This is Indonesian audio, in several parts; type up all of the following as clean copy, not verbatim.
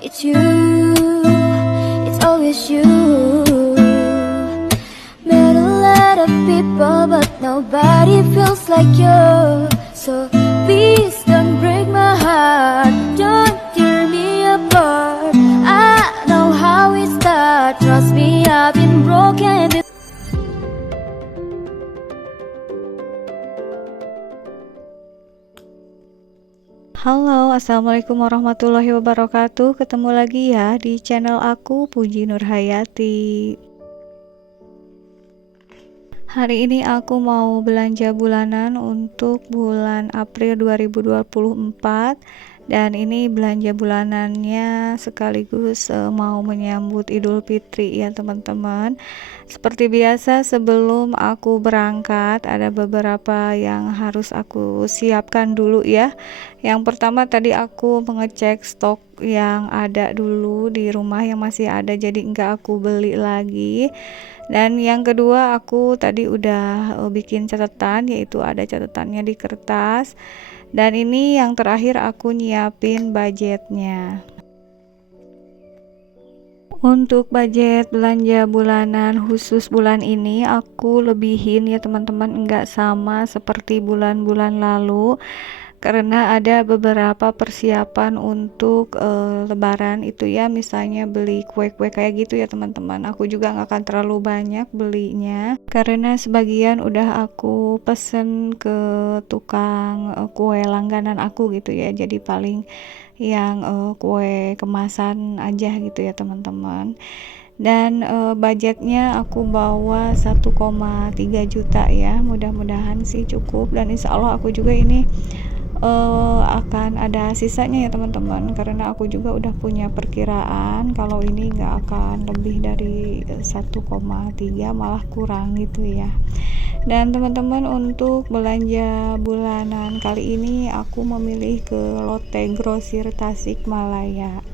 It's you, it's always you. Met a lot of people, but nobody feels like you. So please don't break my heart, don't tear me apart. I know how it starts, trust me, I've been broken before. Halo, assalamualaikum warahmatullahi wabarakatuh. Ketemu lagi ya di channel aku, Puji Nurhayati. Hari ini aku mau belanja bulanan untuk bulan April 2024. Dan ini belanja bulanannya sekaligus mau menyambut Idul Fitri ya teman-teman. Seperti biasa sebelum aku berangkat ada beberapa yang harus aku siapkan dulu ya. Yang pertama tadi aku mengecek stok yang ada dulu di rumah yang masih ada, jadi enggak aku beli lagi. Dan yang kedua aku tadi udah bikin catatan, yaitu ada catatannya di kertas. Dan ini yang terakhir aku nyiapin budgetnya. Untuk budget belanja bulanan khusus bulan ini aku lebihin ya teman-teman, enggak sama seperti bulan-bulan lalu. Karena ada beberapa persiapan untuk lebaran itu ya, misalnya beli kue-kue kayak gitu ya teman-teman. Aku juga nggak akan terlalu banyak belinya karena sebagian udah aku pesen ke tukang kue langganan aku gitu ya. Jadi paling yang kue kemasan aja gitu ya teman-teman. Dan budgetnya aku bawa 1,3 juta ya, mudah-mudahan sih cukup. Dan insya Allah aku juga ini akan ada sisanya ya teman-teman, karena aku juga udah punya perkiraan kalau ini nggak akan lebih dari 1,3, malah kurang gitu ya. Dan teman-teman, untuk belanja bulanan kali ini aku memilih ke Lotte Grosir Tasikmalaya.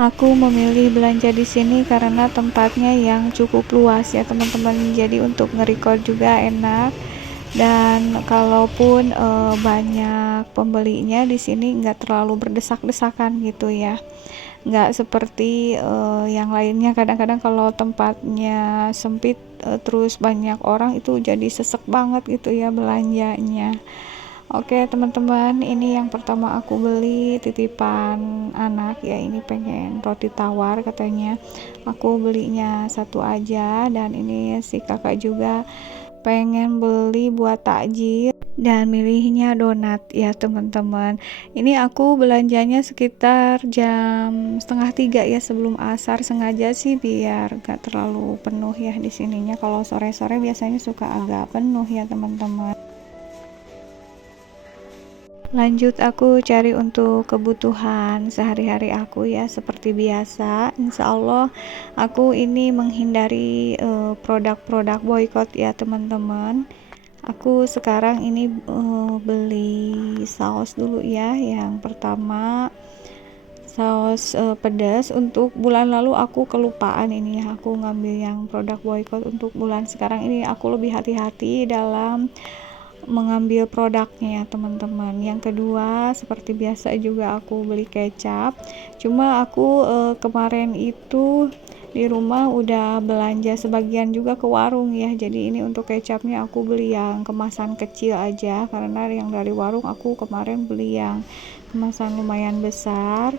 Aku memilih belanja di sini karena tempatnya yang cukup luas ya teman-teman, jadi untuk nge-record juga enak. Dan kalaupun banyak pembelinya di sini nggak terlalu berdesak-desakan gitu ya, nggak seperti yang lainnya. Kadang-kadang kalau tempatnya sempit terus banyak orang itu jadi sesek banget gitu ya belanjanya. Oke teman-teman, ini yang pertama aku beli titipan anak ya, ini pengen roti tawar katanya, aku belinya satu aja. Dan ini si kakak juga pengen beli buat takjil dan milihnya donat ya teman-teman. Ini aku belanjanya sekitar jam 2:30 ya, sebelum asar, sengaja sih biar gak terlalu penuh ya di sininya. Kalau sore-sore biasanya suka agak penuh ya teman-teman. Lanjut aku cari untuk kebutuhan sehari-hari aku ya, seperti biasa. Insya Allah aku ini menghindari produk-produk boykot ya teman-teman. Aku sekarang ini beli saus dulu ya. Yang pertama saus pedas. Untuk bulan lalu aku kelupaan ini ya, aku ngambil yang produk boykot. Untuk bulan sekarang ini aku lebih hati-hati dalam mengambil produknya ya teman-teman. Yang kedua seperti biasa juga aku beli kecap, cuma aku kemarin itu di rumah udah belanja sebagian juga ke warung ya, jadi ini untuk kecapnya aku beli yang kemasan kecil aja, karena yang dari warung aku kemarin beli yang kemasan lumayan besar.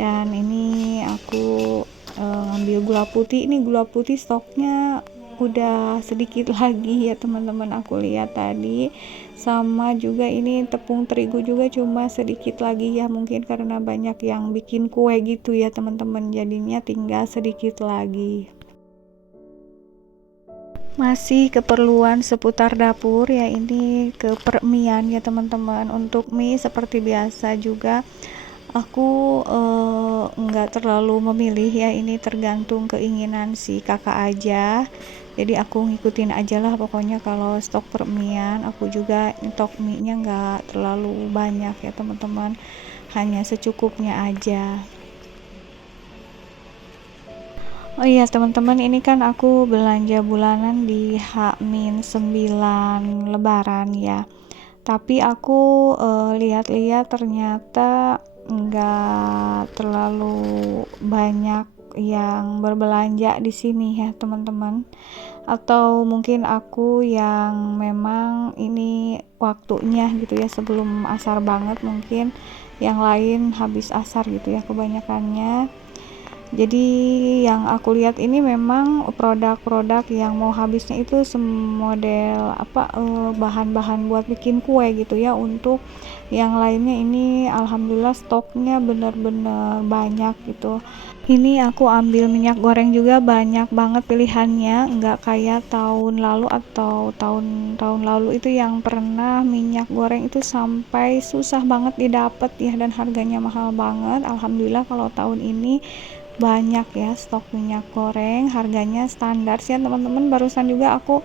Dan ini aku ngambil gula putih. Ini gula putih stoknya udah sedikit lagi ya teman-teman, aku lihat tadi. Sama juga ini tepung terigu juga cuma sedikit lagi ya, mungkin karena banyak yang bikin kue gitu ya teman-teman, jadinya tinggal sedikit lagi. Masih keperluan seputar dapur ya, ini ke permian ya teman-teman. Untuk mie seperti biasa juga aku nggak terlalu memilih ya, ini tergantung keinginan si kakak aja, jadi aku ngikutin aja lah pokoknya. Kalau stok permian aku juga stok mie nya nggak terlalu banyak ya teman-teman, hanya secukupnya aja. Oh iya teman-teman, ini kan aku belanja bulanan di H-9 lebaran ya. Tapi aku lihat-lihat ternyata nggak nggak terlalu banyak yang berbelanja di sini ya teman-teman, atau mungkin aku yang memang ini waktunya gitu ya sebelum asar banget, mungkin yang lain habis asar gitu ya kebanyakannya. Jadi yang aku lihat ini memang produk-produk yang mau habisnya itu semodel bahan-bahan buat bikin kue gitu ya. Untuk yang lainnya ini alhamdulillah stoknya bener-bener banyak gitu. Ini aku ambil minyak goreng juga banyak banget pilihannya, nggak kayak tahun lalu atau tahun-tahun lalu itu yang pernah minyak goreng itu sampai susah banget didapat ya, dan harganya mahal banget. Alhamdulillah kalau tahun ini banyak ya stok minyak goreng, harganya standar sih ya teman-teman. Barusan juga aku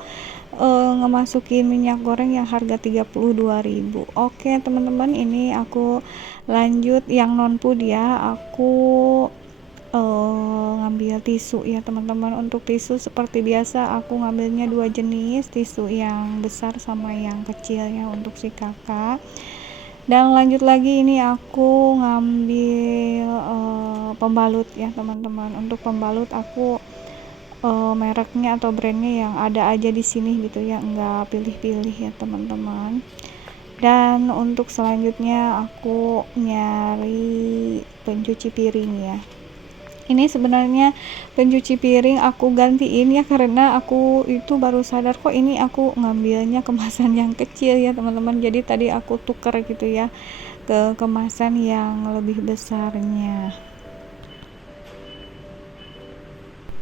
ngemasukin minyak goreng yang harga 32.000. Oke teman-teman, ini aku lanjut yang non food ya. Aku ngambil tisu ya teman-teman. Untuk tisu seperti biasa aku ngambilnya 2 jenis, tisu yang besar sama yang kecil ya untuk si kakak. Dan lanjut lagi ini aku ngambil pembalut ya teman-teman. Untuk pembalut aku mereknya atau brandnya yang ada aja di sini gitu ya, enggak pilih-pilih ya teman-teman. Dan untuk selanjutnya aku nyari pencuci piring ya. Ini sebenarnya pencuci piring aku gantiin ya, karena aku itu baru sadar kok ini aku ngambilnya kemasan yang kecil ya teman-teman. Jadi tadi aku tuker gitu ya ke kemasan yang lebih besarnya.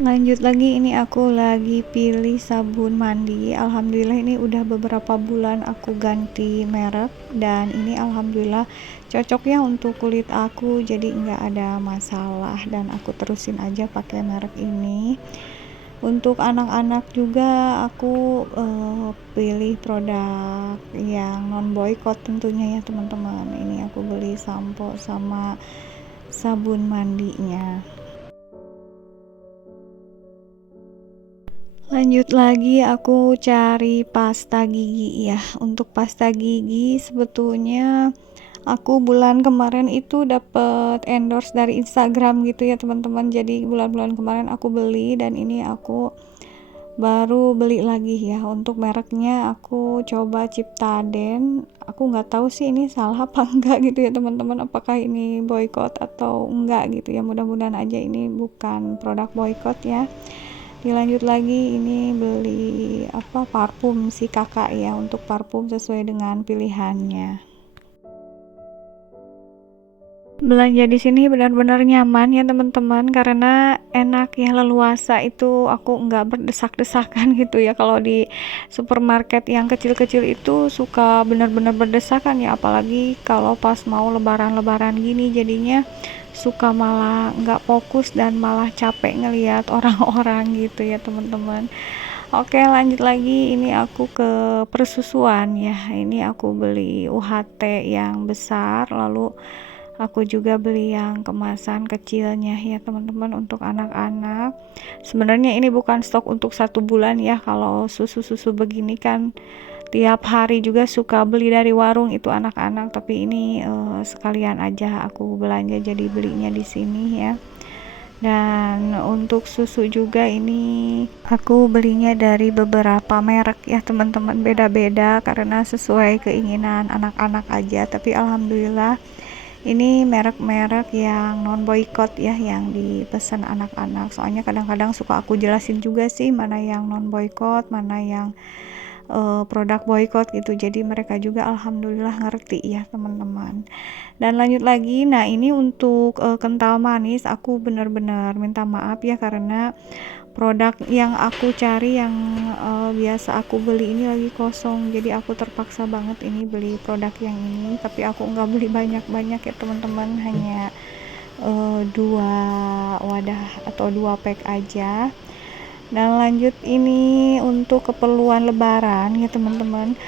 Lanjut lagi, ini aku lagi pilih sabun mandi. Alhamdulillah ini udah beberapa bulan aku ganti merek, dan ini alhamdulillah cocok ya untuk kulit aku, jadi nggak ada masalah dan aku terusin aja pakai merek ini. Untuk anak-anak juga aku pilih produk yang non boykot tentunya ya teman-teman. Ini aku beli sampo sama sabun mandinya. Lanjut lagi aku cari pasta gigi ya. Untuk pasta gigi sebetulnya aku bulan kemarin itu dapet endorse dari Instagram gitu ya teman-teman. Jadi bulan-bulan kemarin aku beli, dan ini aku baru beli lagi ya. Untuk mereknya aku coba Ciptaden. Aku nggak tahu sih ini salah apa enggak gitu ya teman-teman, apakah ini boykot atau enggak gitu ya. Mudah-mudahan aja ini bukan produk boykot ya. Dilanjut lagi, ini beli parfum si kakak ya. Untuk parfum sesuai dengan pilihannya. Belanja di sini benar-benar nyaman ya teman-teman, karena enak ya, leluasa. Itu aku nggak berdesak-desakan gitu ya. Kalau di supermarket yang kecil-kecil itu suka benar-benar berdesakan ya, apalagi kalau pas mau lebaran-lebaran gini, jadinya suka malah nggak fokus dan malah capek ngelihat orang-orang gitu ya teman-teman. Oke lanjut lagi, ini aku ke persusuan ya. Ini aku beli UHT yang besar, lalu aku juga beli yang kemasan kecilnya ya teman-teman untuk anak-anak. Sebenarnya ini bukan stok untuk 1 bulan ya. Kalau susu-susu begini kan tiap hari juga suka beli dari warung itu anak-anak, tapi ini sekalian aja aku belanja, jadi belinya di sini ya. Dan untuk susu juga ini aku belinya dari beberapa merek ya teman-teman, beda-beda karena sesuai keinginan anak-anak aja. Tapi alhamdulillah ini merek-merek yang non boykot ya, yang dipesan anak-anak. Soalnya kadang-kadang suka aku jelasin juga sih mana yang non boykot, mana yang produk boykot gitu. Jadi mereka juga alhamdulillah ngerti ya teman-teman. Dan lanjut lagi, nah ini untuk kental manis aku benar-benar minta maaf ya, karena produk yang aku cari yang biasa aku beli ini lagi kosong, jadi aku terpaksa banget ini beli produk yang ini. Tapi aku nggak beli banyak-banyak ya teman-teman, hanya 2 wadah atau 2 pack aja. Dan lanjut, ini untuk keperluan lebaran ya teman-teman,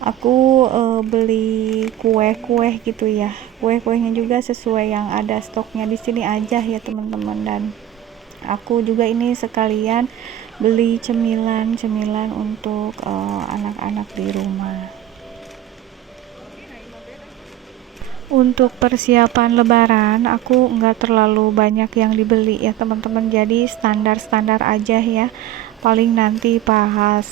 aku beli kue-kue gitu ya. Kue-kuenya juga sesuai yang ada stoknya di sini aja ya teman-teman. Dan aku juga ini sekalian beli cemilan-cemilan untuk anak-anak di rumah. Untuk persiapan lebaran aku nggak terlalu banyak yang dibeli ya teman-teman, jadi standar-standar aja ya. Paling nanti pas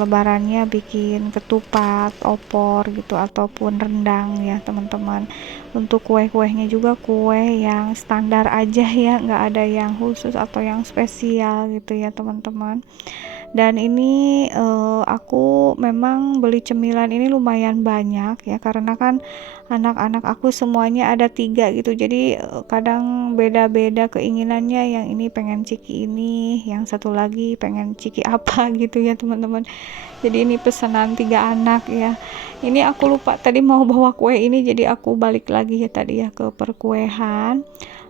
lebarannya bikin ketupat, opor gitu ataupun rendang ya teman-teman. Untuk kue-kuenya juga kue yang standar aja ya, nggak ada yang khusus atau yang spesial gitu ya teman-teman. Dan ini aku memang beli cemilan ini lumayan banyak ya, karena kan anak-anak aku semuanya ada 3 gitu, jadi kadang beda-beda keinginannya, yang ini pengen ciki ini, yang satu lagi pengen ciki apa gitu ya teman-teman. Jadi ini pesanan 3 anak ya. Ini aku lupa tadi mau bawa kue ini, jadi aku balik lagi ya tadi ya ke perkuehan.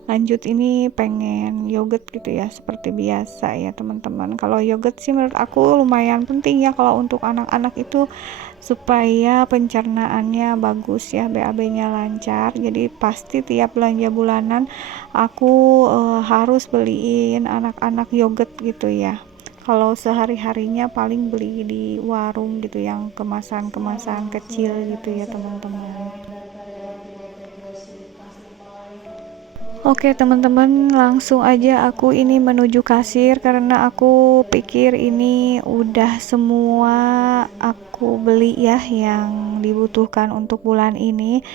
Lanjut ini pengen yogurt gitu ya, seperti biasa ya teman-teman. Kalau yogurt sih menurut aku lumayan penting ya kalau untuk anak-anak itu, supaya pencernaannya bagus ya, BAB-nya lancar. Jadi pasti tiap belanja bulanan aku harus beliin anak-anak yogurt gitu ya. Kalau sehari-harinya paling beli di warung gitu yang kemasan-kemasan kecil gitu ya teman-teman. Oke teman-teman, langsung aja aku ini menuju kasir karena aku pikir ini udah semua aku beli ya yang dibutuhkan untuk bulan ini.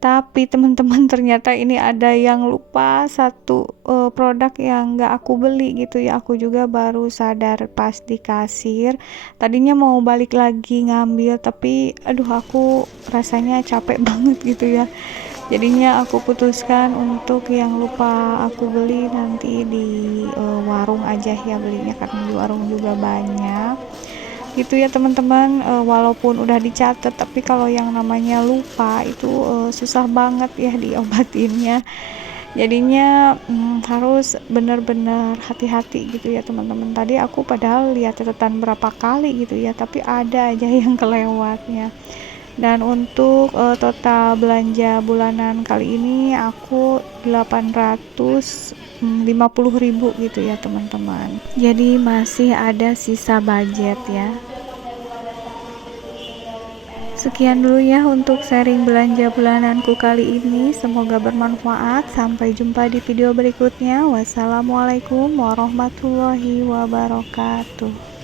Tapi teman-teman ternyata ini ada yang lupa satu produk yang nggak aku beli gitu ya. Aku juga baru sadar pas di kasir. Tadinya mau balik lagi ngambil, tapi aduh aku rasanya capek banget gitu ya. Jadinya aku putuskan untuk yang lupa aku beli nanti di warung aja ya belinya, karena di warung juga banyak gitu ya teman-teman. Walaupun udah dicatat, tapi kalau yang namanya lupa itu susah banget ya diobatinnya. Jadinya harus benar-benar hati-hati gitu ya teman-teman. Tadi aku padahal lihat catatan berapa kali gitu ya, tapi ada aja yang kelewatnya. Dan untuk total belanja bulanan kali ini aku 850.000 gitu ya teman-teman. Jadi masih ada sisa budget ya. Sekian dulu ya untuk sharing belanja bulananku kali ini. Semoga bermanfaat. Sampai jumpa di video berikutnya. Wassalamualaikum warahmatullahi wabarakatuh.